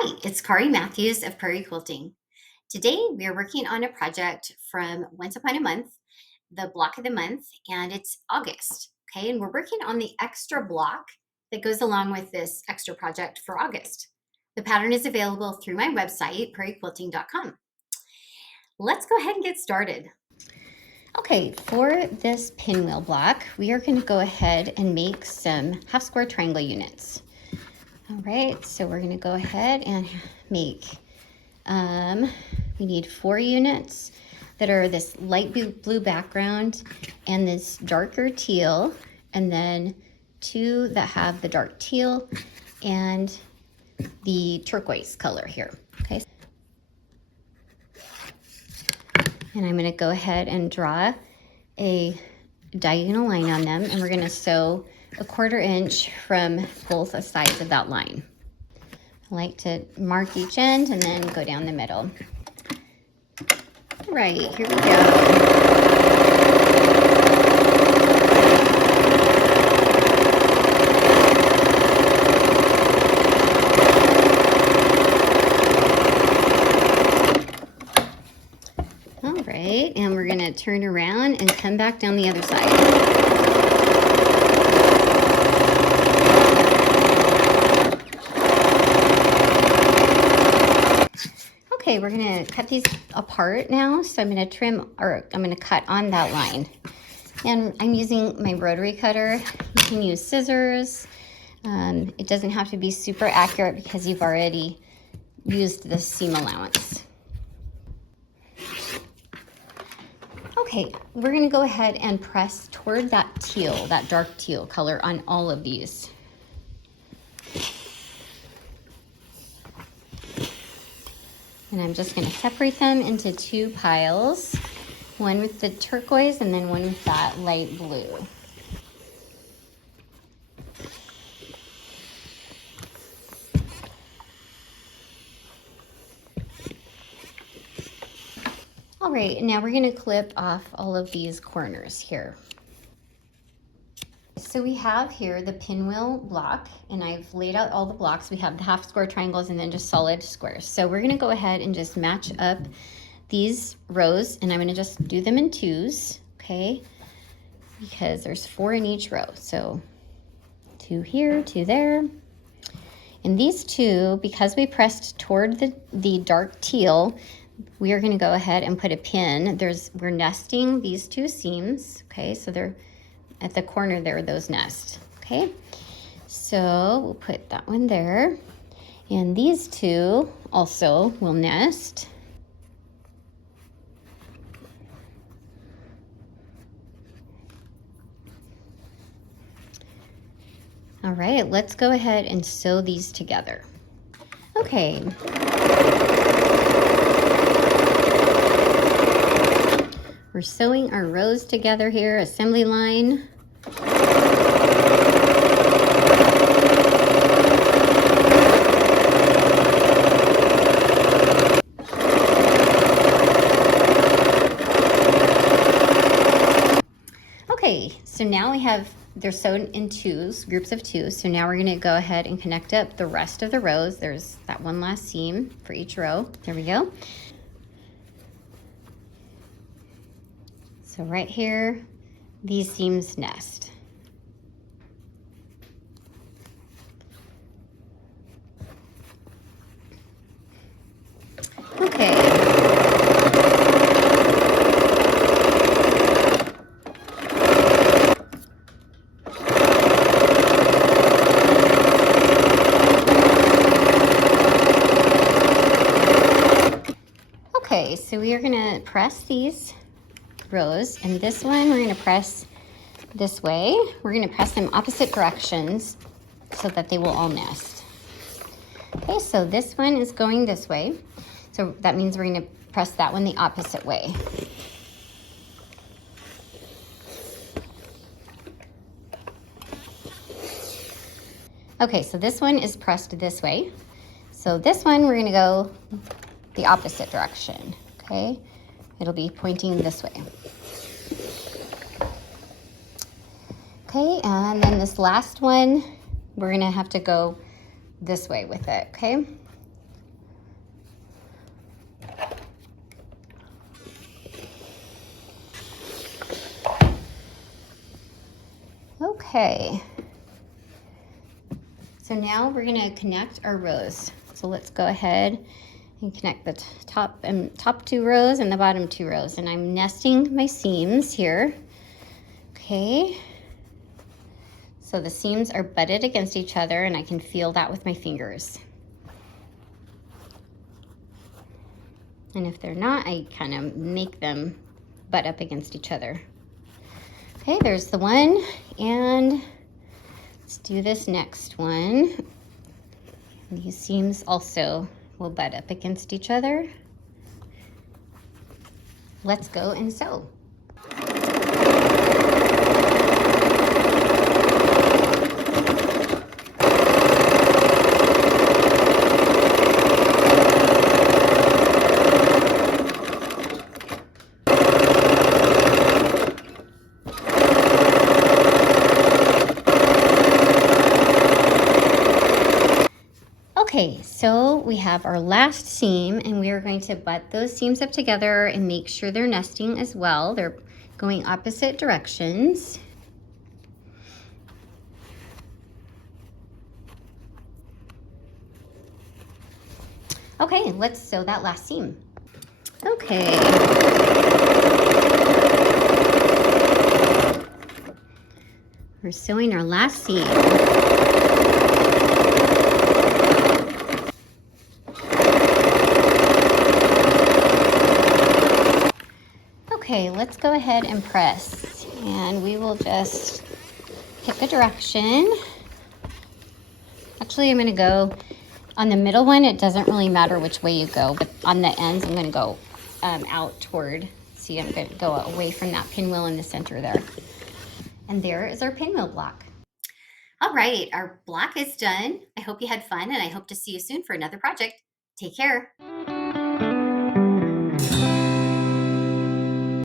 Hi, it's Kari Matthews of Prairie Quilting. Today we are working on a project from Once Upon a Month, the block of the month, and it's August. Okay, and we're working on the extra block that goes along with this extra project for August. The pattern is available through my website, prairiequilting.com. Let's go ahead and get started. Okay, for this pinwheel block, we are going to go ahead and make some half square triangle units. All right, so we're going to go ahead and make, we need 4 units that are this light blue background and this darker teal, and then 2 that have the dark teal and the turquoise color here, okay? And I'm going to go ahead and draw a diagonal line on them, and we're going to sew a 1/4 inch from both sides of that line. I like to mark each end and then go down the middle. All right, here we go. All right, and we're gonna turn around and come back down the other side. Okay, we're gonna cut these apart now. So I'm gonna trim, or I'm gonna cut on that line. And I'm using my rotary cutter. You can use scissors. It doesn't have to be super accurate because you've already used the seam allowance. Okay, we're gonna go ahead and press toward that teal, that dark teal color on all of these. And I'm just gonna separate them into 2 piles, one with the turquoise and then one with that light blue. All right, now we're gonna clip off all of these corners here. So we have here the pinwheel block, and I've laid out all the blocks. We have the half square triangles and then just solid squares. So we're gonna go ahead and just match up these rows, and I'm gonna just do them in 2s, okay? Because there's 4 in each row. So 2 here, 2 there. And these 2, because we pressed toward the dark teal, we are gonna go ahead and put a pin. We're nesting these 2 seams, okay? So they're at the corner there, those nest, okay? So we'll put that one there. And these 2 also will nest. All right, let's go ahead and sew these together. Okay. We're sewing our rows together here, assembly line. Okay, so now they're sewn in 2s, groups of 2. So now we're gonna go ahead and connect up the rest of the rows. There's that one last seam for each row. There we go. So right here, these seams nest. Okay. Okay, so we are gonna press these rows, and this one we're gonna press this way. We're gonna press them opposite directions so that they will all nest. Okay, so this one is going this way. So that means we're gonna press that one the opposite way. Okay, so this one is pressed this way. So this one we're gonna go the opposite direction, okay? It'll be pointing this way. Okay, and then this last one, we're gonna have to go this way with it, okay? Okay. So now we're gonna connect our rows. So let's go ahead and connect the top 2 rows and the bottom 2 rows. And I'm nesting my seams here. Okay. So the seams are butted against each other and I can feel that with my fingers. And if they're not, I kind of make them butt up against each other. Okay, there's the one, and let's do this next one. These seams also will butt up against each other. Let's go and sew. Okay, so we have our last seam and we are going to butt those seams up together and make sure they're nesting as well. They're going opposite directions. Okay, let's sew that last seam. Okay. We're sewing our last seam. Okay, let's go ahead and press. And we will just pick a direction. Actually, I'm gonna go on the middle one. It doesn't really matter which way you go, but on the ends, I'm gonna go out toward, see, I'm gonna go away from that pinwheel in the center there. And there is our pinwheel block. All right, our block is done. I hope you had fun and I hope to see you soon for another project. Take care.